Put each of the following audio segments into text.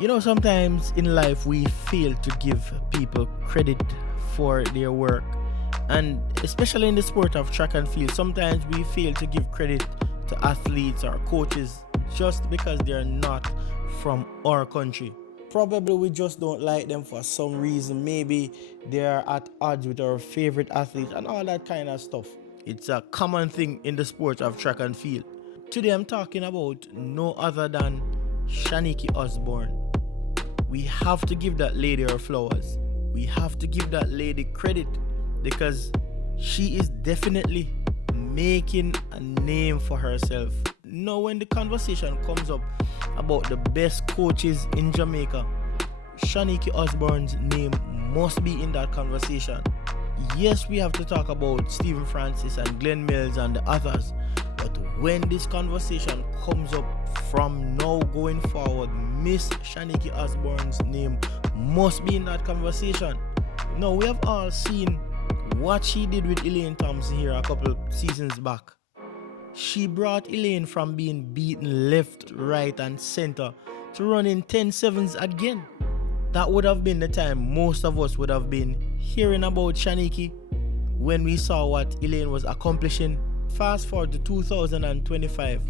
You know, sometimes in life we fail to give people credit for their work. And especially in the sport of track and field, sometimes we fail to give credit to athletes or coaches just because they're not from our country. Probably we just don't like them for some reason. Maybe they're at odds with our favorite athletes and all that kind of stuff. It's a common thing in the sport of track and field. Today I'm talking about no other than Shanique Osbourne. We have to give that lady her flowers. We have to give that lady credit because she is definitely making a name for herself. Now, when the conversation comes up about the best coaches in Jamaica, Shanique Osbourne's name must be in that conversation. Yes, we have to talk about Stephen Francis and Glenn Mills and the others, but when this conversation comes up from now going forward, Miss Shanique Osbourne's name must be in that conversation. Now, we have all seen what she did with Elaine Thompson here a couple seasons back. She brought Elaine from being beaten left, right, and center to running 10-7s again. That would have been the time most of us would have been hearing about Shanique when we saw what Elaine was accomplishing. Fast forward to 2025,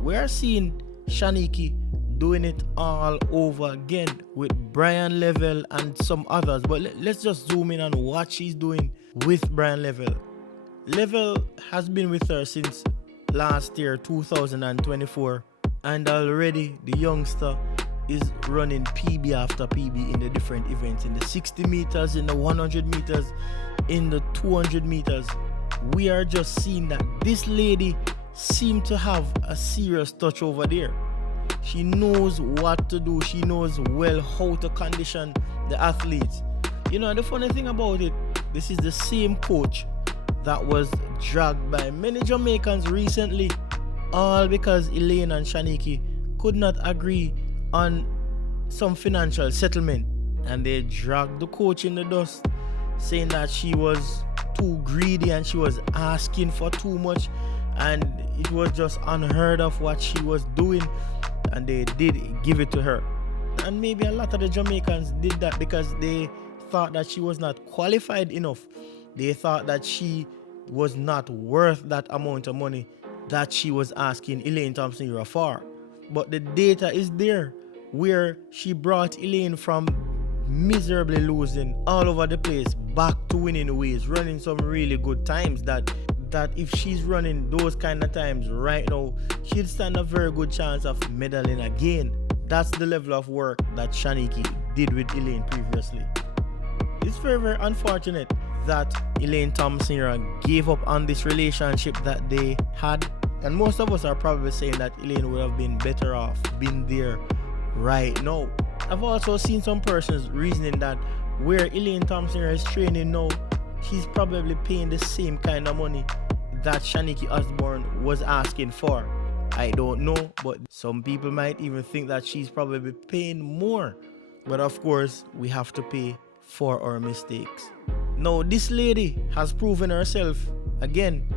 we're seeing Shanique doing it all over again with Brian Level and some others. But let's just zoom in on what she's doing with Brian Level. Level has been with her since last year, 2024, and already the youngster is running PB after PB in the different events, in the 60 meters, in the 100 meters, in the 200 meters. We are just seeing that this lady seems to have a serious touch over there. She knows what to do. She knows well how to condition the athletes. You know, the funny thing about it, this is the same coach that was dragged by many Jamaicans recently, all because Elaine and Shanique could not agree on some financial settlement, and they dragged the coach in the dust, saying that she was too greedy and she was asking for too much, and it was just unheard of what she was doing, and they did give it to her. And maybe a lot of the Jamaicans did that because they thought that she was not qualified enough. They thought that she was not worth that amount of money that she was asking Elaine Thompson for. But the data is there, where she brought Elaine from miserably losing all over the place back to winning ways, running some really good times that if she's running those kind of times right now, she'd stand a very good chance of medaling again. That's the level of work that Shanique did with Elaine previously. It's very, very unfortunate that Elaine Thompson gave up on this relationship that they had, and most of us are probably saying that Elaine would have been better off being there right now. I've also seen some persons reasoning that where Elaine Thompson is training now, she's probably paying the same kind of money that Shanique Osbourne was asking for. I don't know, but some people might even think that she's probably paying more. But of course, we have to pay for our mistakes. Now, this lady has proven herself again.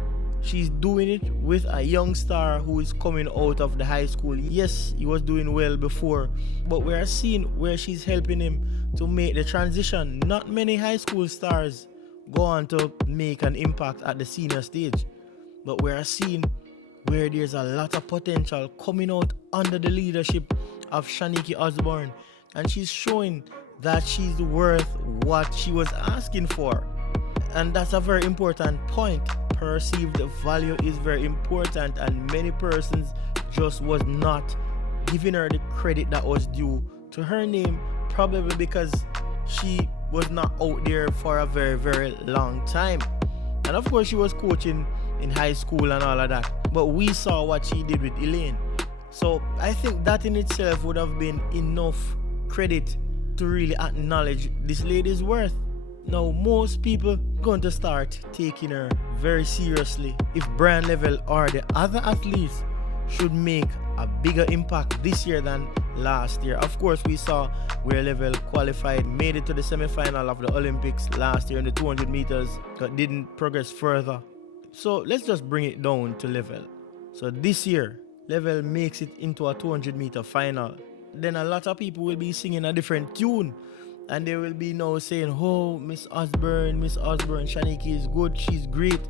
She's doing it with a young star who is coming out of the high school. Yes, he was doing well before, but we are seeing where she's helping him to make the transition. Not many high school stars go on to make an impact at the senior stage, but we are seeing where there's a lot of potential coming out under the leadership of Shanique Osbourne, and she's showing that she's worth what she was asking for. And that's a very important point. Perceived value is very important, and many persons just was not giving her the credit that was due to her name, probably because she was not out there for a very, very long time. And of course, she was coaching in high school and all of that, but we saw what she did with Elaine. So I think that in itself would have been enough credit to really acknowledge this lady's worth. Now, most people going to start taking her very seriously if Brian Level or the other athletes should make a bigger impact this year than last year. Of course, we saw where Level qualified, made it to the semi-final of the Olympics last year in the 200 meters, but didn't progress further. So let's just bring it down to Level. So this year, Level makes it into a 200 meter final. then a lot of people will be singing a different tune. And they will be now saying, oh, Miss Osbourne, Shanique is good, she's great.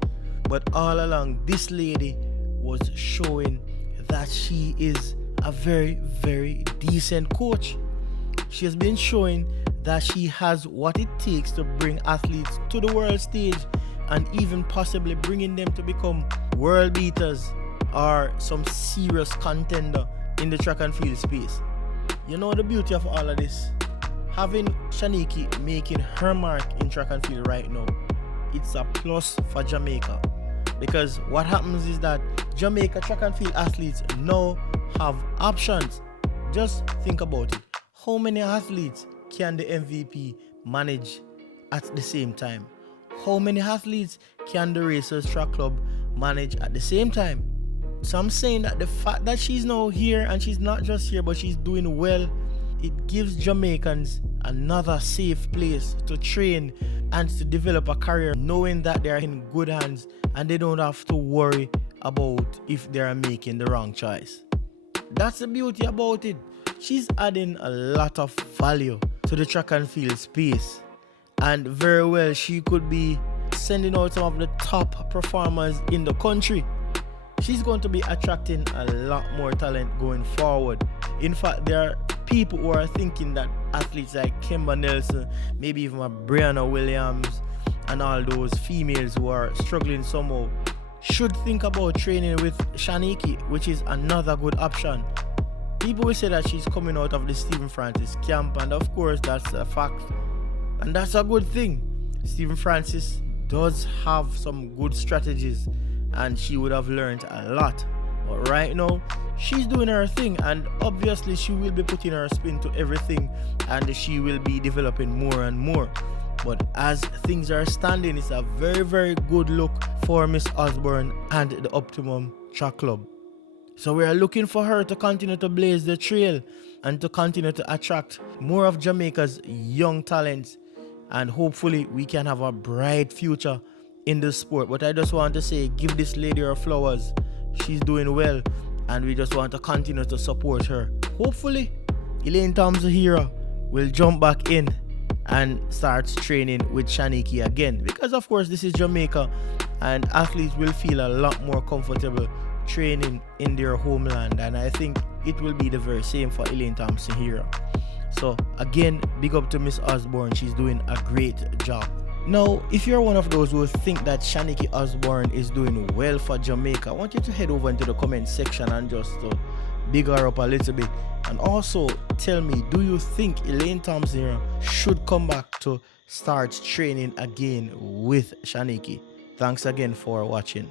But all along, this lady was showing that she is a very, very decent coach. She has been showing that she has what it takes to bring athletes to the world stage and even possibly bringing them to become world beaters or some serious contender in the track and field space. You know the beauty of all of this? Having Shanique making her mark in track and field right now, it's a plus for Jamaica. Because what happens is that Jamaica track and field athletes now have options. Just think about it. How many athletes can the MVP manage at the same time? How many athletes can the Racers Track Club manage at the same time? So I'm saying that the fact that she's now here, and she's not just here, but she's doing well, it gives Jamaicans another safe place to train and to develop a career, knowing that they're in good hands and they don't have to worry about if they're making the wrong choice. That's the beauty about it. She's adding a lot of value to the track and field space, and very well she could be sending out some of the top performers in the country. She's going to be attracting a lot more talent going forward. In fact, there are people who are thinking that athletes like Kimber Nelson, maybe even Brianna Williams, and all those females who are struggling somehow should think about training with Shanique, which is another good option. People will say that she's coming out of the Stephen Francis camp, and of course that's a fact, and that's a good thing. Stephen Francis does have some good strategies and she would have learned a lot. But right now, she's doing her thing, and obviously she will be putting her spin to everything, and she will be developing more and more. But as things are standing, it's a very, very good look for Miss Osborne and the Optimum Track Club. So we are looking for her to continue to blaze the trail and to continue to attract more of Jamaica's young talents, and hopefully we can have a bright future in this sport. But I just want to say, give this lady her flowers. She's doing well, and we just want to continue to support her. Hopefully Elaine Thompson here will jump back in and start training with Shanique again, because of course this is Jamaica and athletes will feel a lot more comfortable training in their homeland, and I think it will be the very same for Elaine Thompson here. So again, big up to Miss Osborne. She's doing a great job. Now, if you're one of those who think that Shanique Osbourne is doing well for Jamaica, I want you to head over into the comment section and just big her up a little bit. And also tell me, do you think Elaine Thompson here should come back to start training again with Shanique? Thanks again for watching.